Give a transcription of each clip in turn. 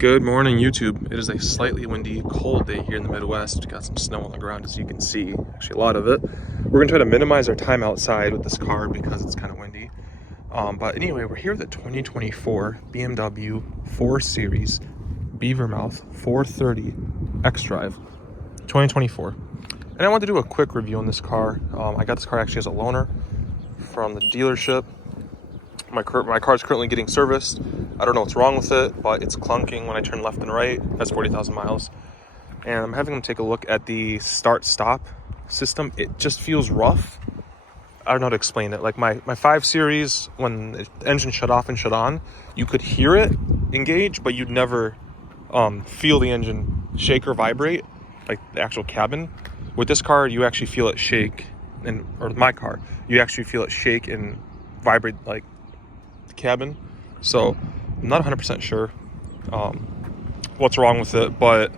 Good morning, YouTube. It is a slightly windy, cold day here in the Midwest. Got some snow on the ground, as you can see. Actually, a lot of it. We're gonna try to minimize our time outside with this car because it's kind of windy. But anyway, we're here with the 2024 BMW 4 Series Beavermouth 430 xDrive 2024. And I want to do a quick review on this car. I got this car actually as a loaner from the dealership. My car is currently getting serviced. I don't know what's wrong with it, but it's clunking when I turn left and right. That's 40,000 miles. And I'm having them take a look at the start-stop system. It just feels rough. I don't know how to explain it. Like my 5 Series, when the engine shut off and shut on, you could hear it engage, but you'd never feel the engine shake or vibrate, like the actual cabin. With this car, you actually feel it shake, or with my car, you actually feel it shake and vibrate like the cabin. So I'm not 100% sure what's wrong with it, but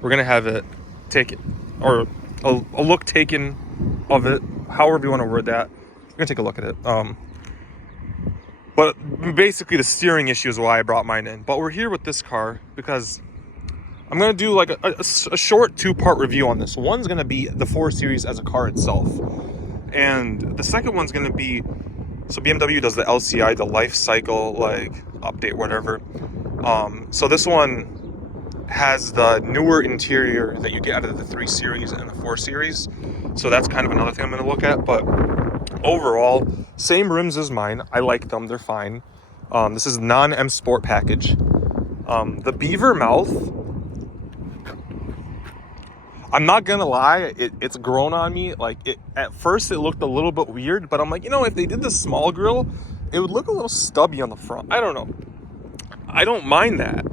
we're gonna have it taken, or a look taken of it, however you want to word that. We're gonna take a look at it. But basically the steering issue is why I brought mine in. But we're here with this car because I'm gonna do like a short 2-part review on this. One's gonna be the 4 Series as a car itself, and the second one's gonna be, so BMW does the LCI, the life cycle like update, whatever. So this one has the newer interior that you get out of the 3 Series and the 4 Series. So that's kind of another thing I'm going to look at. But overall, same rims as mine. I like them. They're fine. This is non-M Sport package. The Beavermouth, I'm not gonna lie, it's grown on me. Like, at first it looked a little bit weird, but I'm like, you know, if they did the small grille, it would look a little stubby on the front. I don't know. I don't mind that.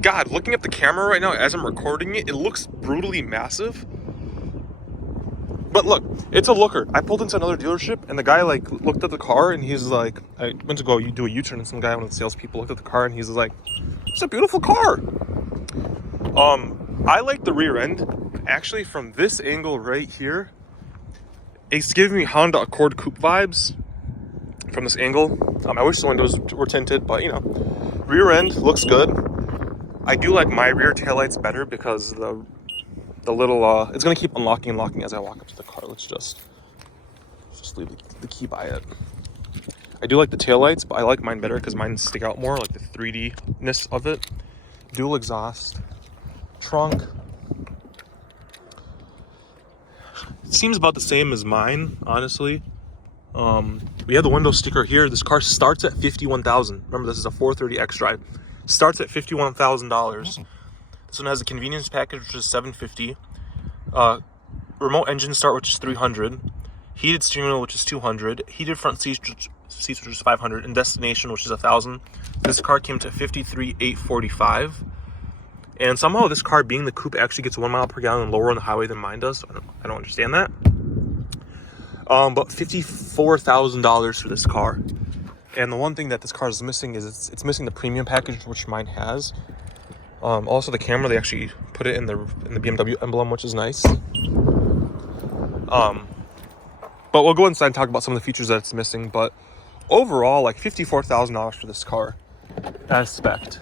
God, looking at the camera right now as I'm recording it, it looks brutally massive. But look, it's a looker. I pulled into another dealership and the guy like looked at the car and he's like, I went to go do a U-turn and some guy, one of the salespeople, looked at the car and he's like, it's a beautiful car. I like the rear end. Actually, from this angle right here, it's giving me Honda Accord Coupe vibes from this angle. I wish the windows were tinted, but you know, rear end looks good. I do like my rear taillights better because the little, it's gonna keep unlocking and locking as I walk up to the car. Let's just leave the key by it. I do like the taillights, but I like mine better because mine stick out more, like the 3D-ness of it. Dual exhaust. Trunk. It seems about the same as mine, honestly. We have the window sticker here. This car starts at $51,000. Remember, this is a 430 xDrive. Starts at $51,000. This one has a convenience package, which is $750. Remote engine start, which is $300. Heated steering wheel, which is $200. Heated front seats, which is $500. And destination, which is $1,000. This car came to $53,845. And somehow this car, being the coupe, actually gets 1 mile per gallon lower on the highway than mine does. So I don't understand that. But $54,000 for this car. And the one thing that this car is missing is it's missing the premium package, which mine has. Also the camera, they actually put it in the BMW emblem, which is nice. But we'll go inside and talk about some of the features that it's missing. But overall, like $54,000 for this car as spec'd.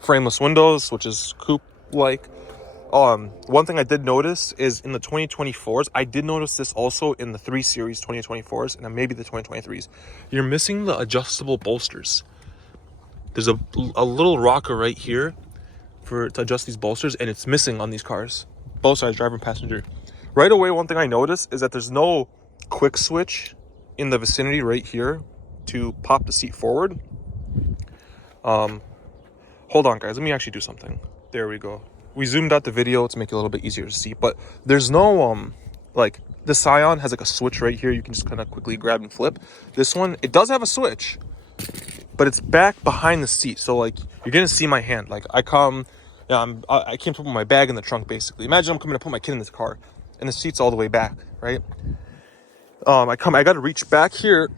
Frameless windows, which is coupe-like. One thing I did notice is in the 2024s, I did notice this also in the 3 Series 2024s and maybe the 2023s. You're missing the adjustable bolsters. There's a little rocker right here to adjust these bolsters, and it's missing on these cars, both sides, driver and passenger. Right away, one thing I noticed is that there's no quick switch in the vicinity right here to pop the seat forward. Hold on, guys. Let me actually do something. There we go. We zoomed out the video to make it a little bit easier to see, but there's no, like, the Scion has like a switch right here. You can just kind of quickly grab and flip. This one, it does have a switch, but it's back behind the seat. So, like, you're going to see my hand. Like, I came to put my bag in the trunk, basically. Imagine I'm coming to put my kid in this car, and the seat's all the way back, right? I got to reach back here,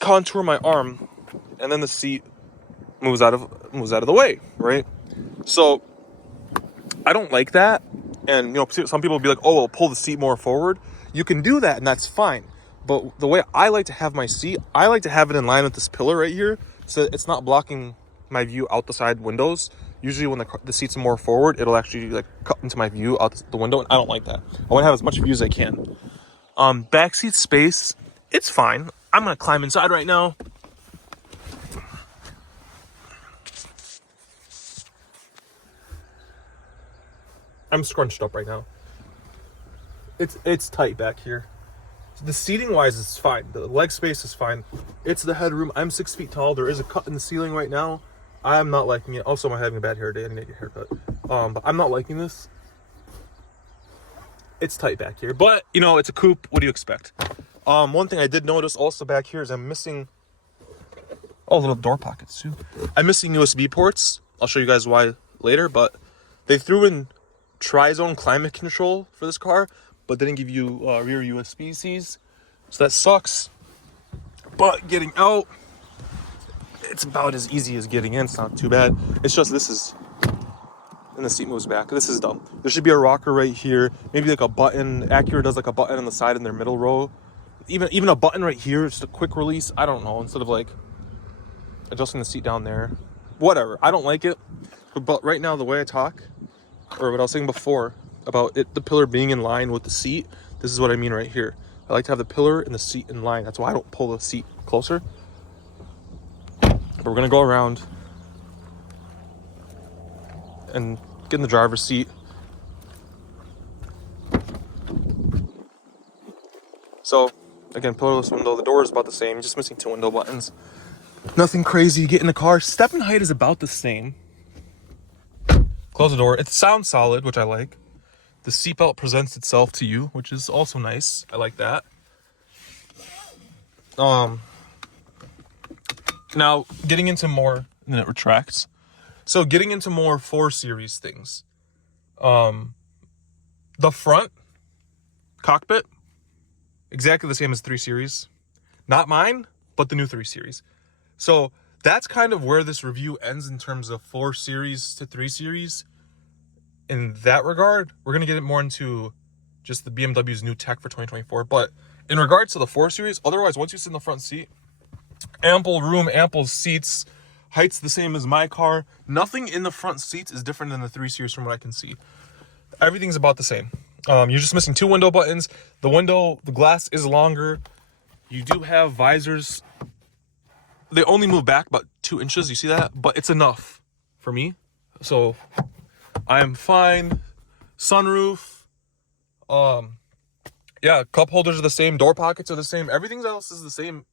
contour my arm, and then the seat moves out of the way, right? So I don't like that. And you know, some people will be like, oh, well, pull the seat more forward. You can do that, and that's fine. But the way I like to have my seat, I like to have it in line with this pillar right here so it's not blocking my view out the side windows. Usually when the seats are more forward, it'll actually like cut into my view out the window, and I don't like that. I want to have as much view as I can. Backseat space, it's fine. I'm gonna climb inside right now. I'm scrunched up right now. It's tight back here. The seating wise is fine. The leg space is fine. It's the headroom. I'm 6 feet tall. There is a cut in the ceiling right now. I'm not liking it. Also, I'm having a bad hair day. I need to get a haircut. But I'm not liking this. It's tight back here, but you know, it's a coupe. What do you expect? One thing I did notice also back here is I'm missing little door pockets too. I'm missing USB ports. I'll show you guys why later, but they threw in tri-zone climate control for this car, but didn't give you rear USB-Cs, so that sucks. But getting out, it's about as easy as getting in. It's not too bad. It's just this is, and the seat moves back. This is dumb. There should be a rocker right here, maybe like a button. Acura does like a button on the side in their middle row. Even a button right here, just a quick release. I don't know, instead of like adjusting the seat down there. Whatever, I don't like it. But right now, the way I talk, or what I was saying before about it, the pillar being in line with the seat, this is what I mean right here. I like to have the pillar and the seat in line. That's why I don't pull the seat closer. But we're gonna go around and get in the driver's seat. So again, pillarless window. The door is about the same, just missing 2 window buttons. Nothing crazy. You get in the car, step and height is about the same. Close the door. It sounds solid, which I like. The seatbelt presents itself to you, which is also nice. I like that. Now getting into more, and then it retracts. So getting into more 4 Series things. The front cockpit, exactly the same as 3 Series. Not mine, but the new 3 Series. So that's kind of where this review ends in terms of 4 Series to 3 Series. In that regard, we're going to get more into just the BMW's new tech for 2024. But in regards to the 4 Series, otherwise, once you sit in the front seat, ample room, ample seats, height's the same as my car. Nothing in the front seats is different than the 3 Series from what I can see. Everything's about the same. You're just missing 2 window buttons. The glass is longer. You do have visors. They only move back about 2 inches. You see that? But it's enough for me. So I am fine. Sunroof. Yeah, cup holders are the same. Door pockets are the same. Everything else is the same.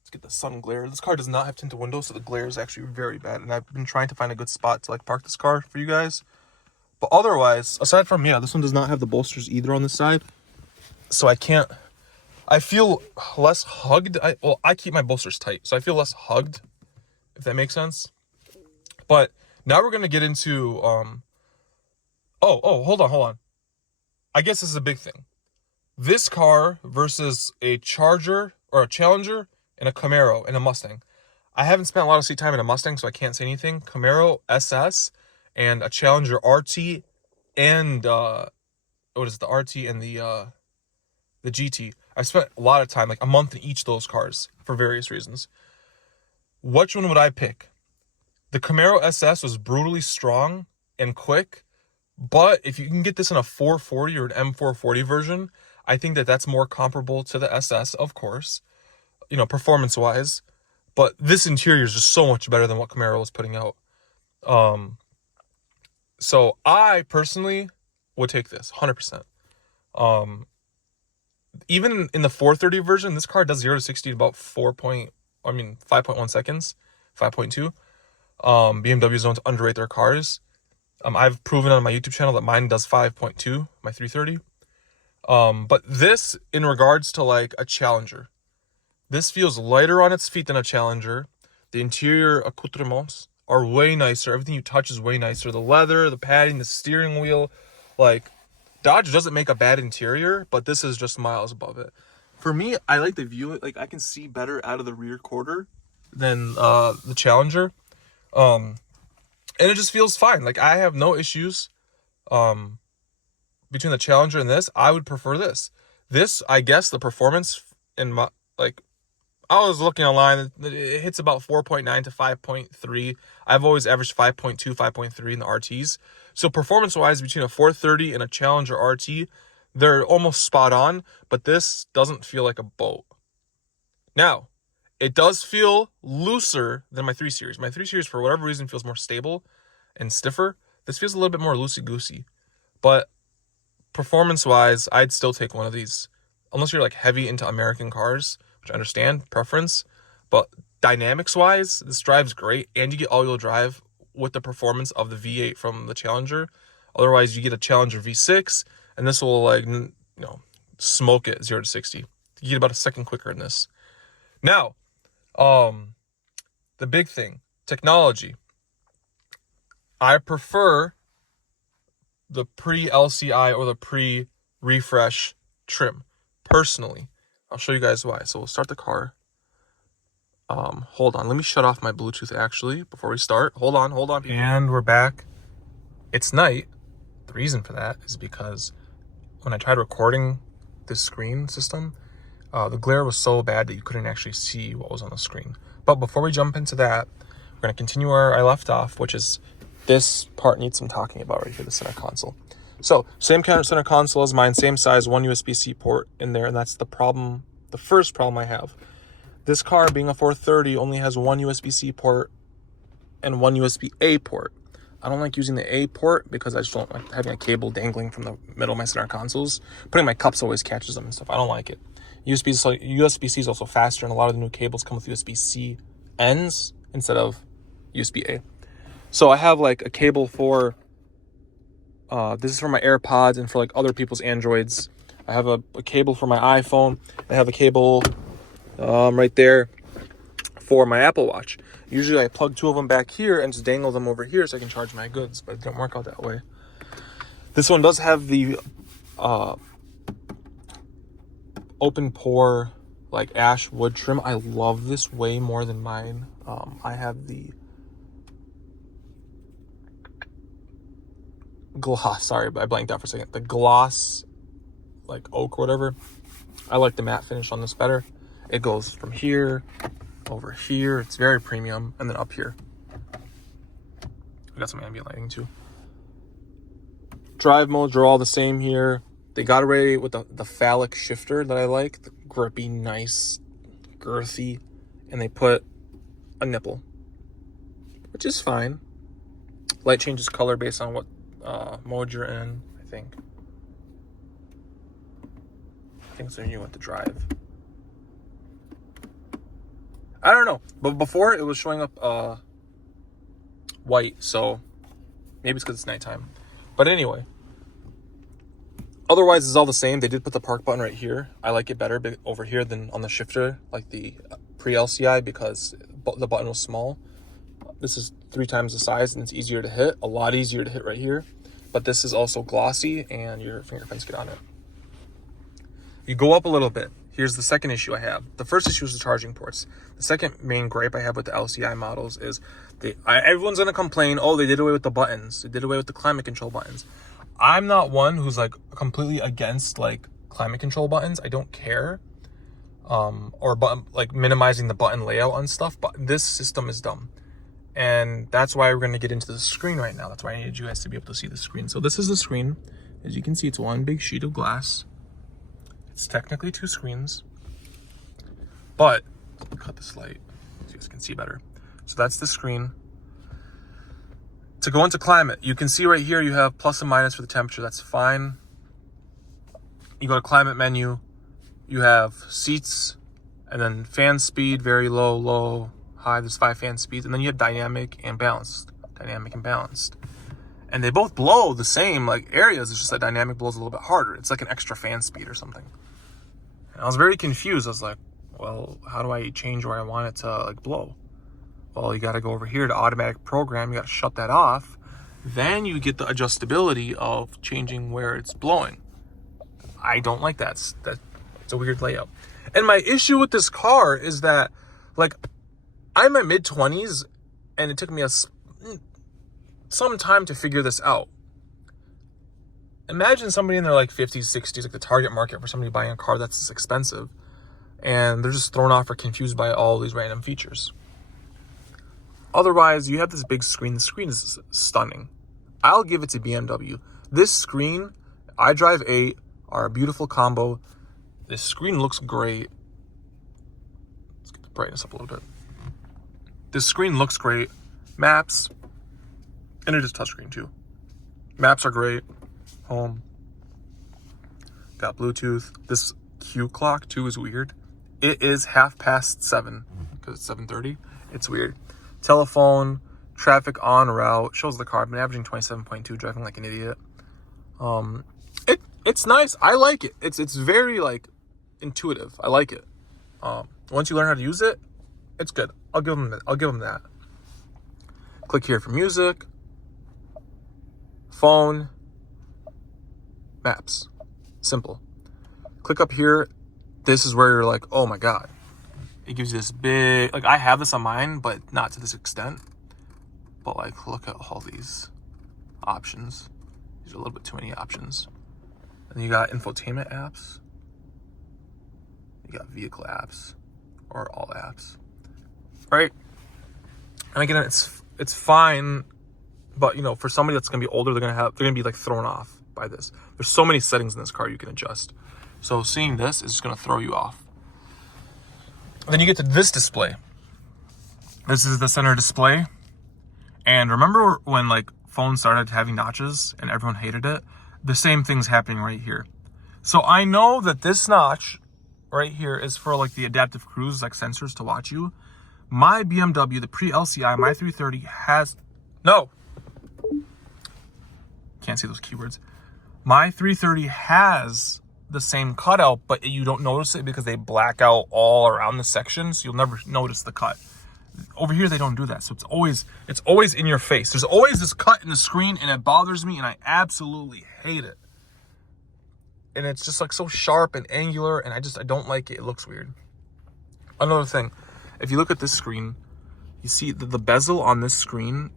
Let's get the sun glare. This car does not have tinted windows, so the glare is actually very bad. And I've been trying to find a good spot to like park this car for you guys. But otherwise, aside from, yeah, this one does not have the bolsters either on this side. So I feel less hugged. I keep my bolsters tight, so I feel less hugged, if that makes sense. But now we're going to get into, hold on. I guess this is a big thing. This car versus a Charger or a Challenger and a Camaro and a Mustang. I haven't spent a lot of seat time in a Mustang, so I can't say anything. Camaro SS and a Challenger RT and, the RT and the GT. I spent a lot of time, like a month in each of those cars for various reasons. Which one would I pick? The Camaro SS was brutally strong and quick, but if you can get this in a 440 or an M440 version, I think that's more comparable to the SS, of course, you know, performance-wise. But this interior is just so much better than what Camaro was putting out. So I personally would take this 100%. Even in the 430 version, this car does 0 to 60 in about 5.1 seconds, 5.2. BMWs don't underrate their cars. I've proven on my YouTube channel that mine does 5.2, my 330. But this, in regards to like a Challenger, this feels lighter on its feet than a Challenger. The interior accoutrements are way nicer. Everything you touch is way nicer. The leather, the padding, the steering wheel, like Dodge doesn't make a bad interior, but this is just miles above it. For me, I like the view. Like I can see better out of the rear quarter than the Challenger. And it just feels fine. Like I have no issues between the Challenger and this. I would prefer this. This, I guess, the performance in my I was looking online. It hits about 4.9 to 5.3. I've always averaged 5.2, 5.3 in the RTs. So performance-wise, between a 430 and a Challenger RT, they're almost spot on, but this doesn't feel like a boat. Now, it does feel looser than my 3 Series. My 3 Series, for whatever reason, feels more stable and stiffer. This feels a little bit more loosey-goosey. But performance-wise, I'd still take one of these. Unless you're like heavy into American cars, which I understand, preference. But dynamics-wise, this drives great. And you get all-wheel drive with the performance of the V8 from the Challenger. Otherwise, you get a Challenger V6, and this will, like, smoke it 0 to 60. You get about a second quicker in this. Now, the big thing, technology. I prefer the pre-LCI or the pre-refresh trim, personally. I'll show you guys why. So we'll start the car. Hold on. Let me shut off my Bluetooth, actually, before we start. Hold on, people. And we're back. It's night. The reason for that is because when I tried recording this screen system, the glare was so bad that you couldn't actually see what was on the screen. But before we jump into that, we're going to continue where I left off, which is this part needs some talking about right here, the center console. So, same kind of center console as mine, same size, one USB-C port in there, and that's the problem, the first problem I have. This car, being a 430, only has one USB-C port and one USB-A port. I don't like using the A port because I just don't like having a cable dangling from the middle of my center consoles. Putting my cups always catches them and stuff. I don't like it. USB-C is also faster, and a lot of the new cables come with USB-C ends instead of USB-A. So I have like a cable for, this is for my AirPods and for like other people's Androids. I have a cable for my iPhone. I have a cable right there for my Apple Watch. Usually I plug 2 of them back here and just dangle them over here so I can charge my goods, but it didn't work out that way. This one does have the open pore like ash wood trim. I love this way more than mine. I have the gloss, sorry, but I blanked out for a second. The gloss, like oak or whatever. I like the matte finish on this better. It goes from here, over here. It's very premium. And then up here. We got some ambient lighting too. Drive modes are all the same here. They got away with the phallic shifter that I like. The grippy, nice, girthy. And they put a nipple, which is fine. Light changes color based on what mode you're in, I think. I think it's when you want to drive. I don't know, but before it was showing up white, so maybe it's because it's nighttime. But anyway, otherwise it's all the same. They did put the park button right here. I like it better over here than on the shifter, like the pre-LCI, because the button was small. This is 3 times the size and it's easier to hit, a lot easier to hit right here. But this is also glossy and your fingerprints get on it. You go up a little bit. Here's the second issue I have. The first issue is the charging ports. The second main gripe I have with the LCI models is everyone's going to complain, oh, they did away with the buttons. They did away with the climate control buttons. I'm not one who's like completely against like climate control buttons. I don't care. Or like minimizing the button layout on stuff, but this system is dumb. And that's why we're going to get into the screen right now. That's why I needed you guys to be able to see the screen. So this is the screen. As you can see, it's one big sheet of glass. It's technically 2 screens, but cut this light so you guys can see better. So that's the screen. To go into climate, you can see right here you have plus and minus for the temperature. That's fine. You go to climate menu, you have seats, and then fan speed, very low, low, high. There's 5 fan speeds, and then you have dynamic and balanced. And they both blow the same like areas. It's just that dynamic blows a little bit harder. It's like an extra fan speed or something. And I was very confused. I was like, well, how do I change where I want it to like blow? Well, you got to go over here to automatic program. You got to shut that off. Then you get the adjustability of changing where it's blowing. I don't like that. It's a weird layout. And my issue with this car is that, like, I'm in my mid-20s, and it took me some time to figure this out. Imagine somebody in their like 50s, 60s, like the target market for somebody buying a car that's this expensive. and they're just thrown off or confused by all these random features. Otherwise, you have this big screen. The screen is stunning. I'll give it to BMW. This screen, iDrive 8 are a beautiful combo. This screen looks great. Let's get the brightness up a little bit. This screen looks great. Maps, and it is touchscreen too. Maps are great. Home. Got Bluetooth. This Q clock too is weird. It is 7:30 because it's 7:30. It's weird. Telephone, traffic en route, shows the car. I've been averaging 27.2, driving like an idiot. It's nice. I like it. It's very like intuitive. I like it. Once you learn how to use it, it's good. I'll give them that. Click here for music, phone, maps. Simple. Click up here. This is where you're like, oh my god. It gives you this big, like I have this on mine, but not to this extent. But like, look at all these options. These are a little bit too many options. And you got infotainment apps. You got vehicle apps, or all apps, right? And again, it's fine, but you know, for somebody that's gonna be older, they're gonna be like thrown off by this. There's so many settings in this car you can adjust. So seeing this is just gonna throw you off. Then you get to this display. This is the center display. And remember when like phones started having notches and everyone hated it? The same thing's happening right here. So I know that this notch right here is for like the adaptive cruise, like sensors to watch you. My BMW, the pre-LCI, my 330 has, no. Can't see those keywords. My 330 has the same cutout, but you don't notice it because they black out all around the section, so you'll never notice the cut. Over here, they don't do that, so it's always in your face. There's always this cut in the screen, and it bothers me, and I absolutely hate it. And it's just like so sharp and angular, and I don't like it. It looks weird. Another thing, if you look at this screen, you see that the bezel on this screen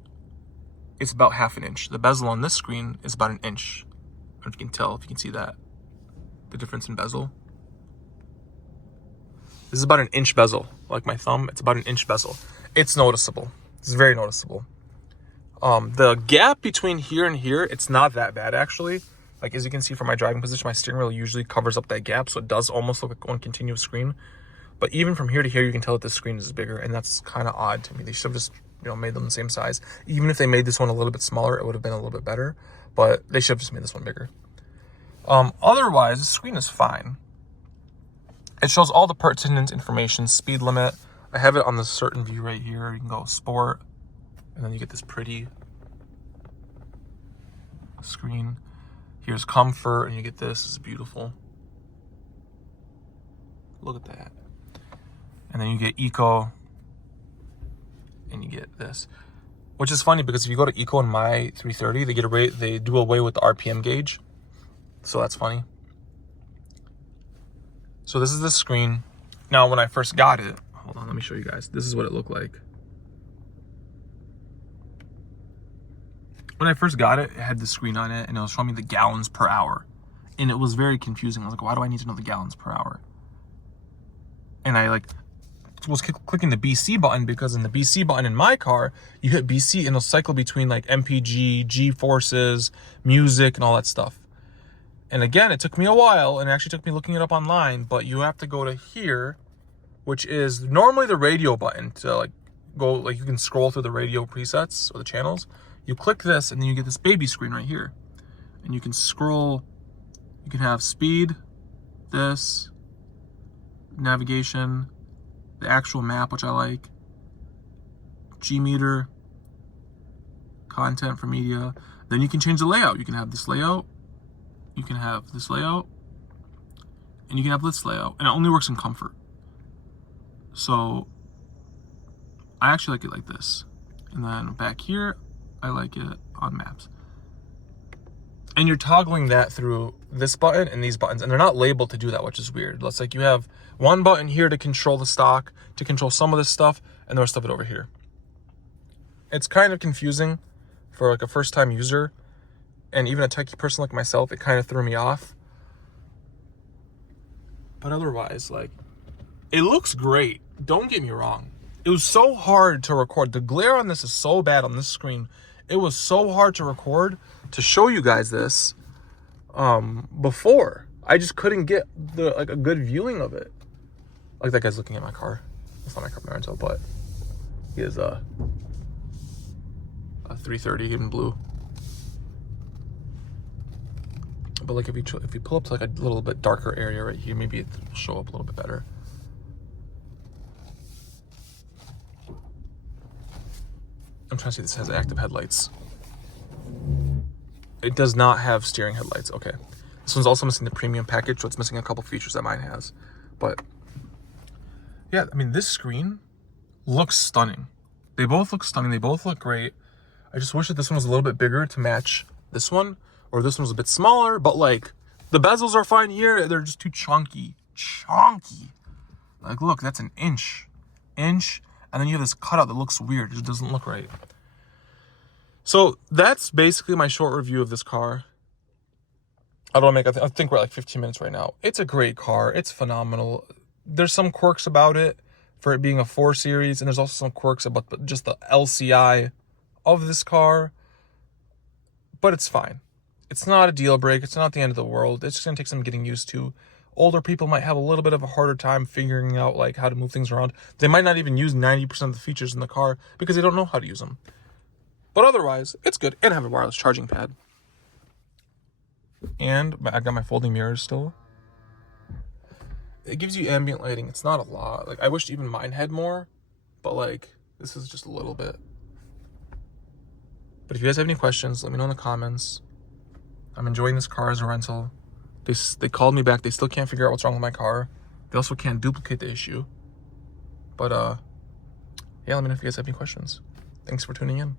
is about 1/2 inch. The bezel on this screen is about 1 inch. I don't know if you can tell, if you can see that. The difference in bezel. This is about 1 inch bezel. Like my thumb, it's about 1 inch bezel. It's noticeable. It's very noticeable. The gap between here and here, it's not that bad actually. Like as you can see from my driving position, my steering wheel usually covers up that gap, so it does almost look like one continuous screen. But even from here to here, you can tell that this screen is bigger, and that's kind of odd to me. They should have just, you know, made them the same size. Even if they made this one a little bit smaller, it would have been a little bit better. But they should have just made this one bigger. Otherwise, the screen is fine. It shows all the pertinent information, speed limit. I have it on the certain view right here. You can go sport, and then you get this pretty screen. Here's comfort, and you get this. It's beautiful. Look at that. And then you get eco, and you get this. Which is funny because if you go to eco in my 330, they do away with the RPM gauge. So that's funny. So this is the screen. Now, when I first got it, hold on, let me show you guys. This is what it looked like. When I first got it, it had the screen on it, and it was showing me the gallons per hour. And it was very confusing. I was like, why do I need to know the gallons per hour? And I was clicking the BC button because in the BC button in my car, you hit BC and it'll cycle between like MPG, G-forces, music, and all that stuff. And again, it took me a while, and it actually took me looking it up online, but you have to go to here, which is normally the radio button to like go, like you can scroll through the radio presets or the channels. You click this, and then you get this baby screen right here. And you can scroll, you can have speed, this, navigation, the actual map, which I like, G-meter, content for media. Then you can change the layout. You can have this layout, you can have this layout, and you can have this layout, and it only works in comfort. So I actually like it like this. And then back here, I like it on maps. And you're toggling that through this button and these buttons, and they're not labeled to do that, which is weird. It's like you have one button here to control the stock, to control some of this stuff, and the rest of it over here. It's kind of confusing for like a first-time user, and even a techie person like myself, it kind of threw me off. But otherwise, like, It looks great. Don't get me wrong. It was so hard to record. The glare on this is so bad on this screen. It was so hard to record to show you guys this before. I just couldn't get a good viewing of it. Like that guy's looking at my car. It's not my car rental, but he is a 330 in blue. But like if you pull up to like a little bit darker area right here, maybe it will show up a little bit better. I'm trying to see if this has active headlights. It does not have steering headlights. Okay. This one's also missing the premium package, so it's missing a couple features that mine has. But yeah, I mean, this screen looks stunning. They both look stunning. They both look great. I just wish that this one was a little bit bigger to match this one, or this one was a bit smaller, but like the bezels are fine here. They're just too chunky. Like, look, that's an inch. And then you have this cutout that looks weird. It just doesn't look right. So that's basically my short review of this car. I think we're at like 15 minutes right now. It's a great car. It's phenomenal. There's some quirks about it for it being a 4 Series, and there's also some quirks about just the LCI of this car. But it's fine. It's not a deal breaker. It's not the end of the world. It's just going to take some getting used to. Older people might have a little bit of a harder time figuring out like how to move things around. They might not even use 90% of the features in the car because they don't know how to use them. But otherwise, it's good. And I have a wireless charging pad. And I got my folding mirrors still. It gives you ambient lighting. It's not a lot. Like, I wish even mine had more, but like, this is just a little bit. But if you guys have any questions, let me know in the comments. I'm enjoying this car as a rental. They called me back. They still can't figure out what's wrong with my car. They also can't duplicate the issue. But yeah, let me know if you guys have any questions. Thanks for tuning in.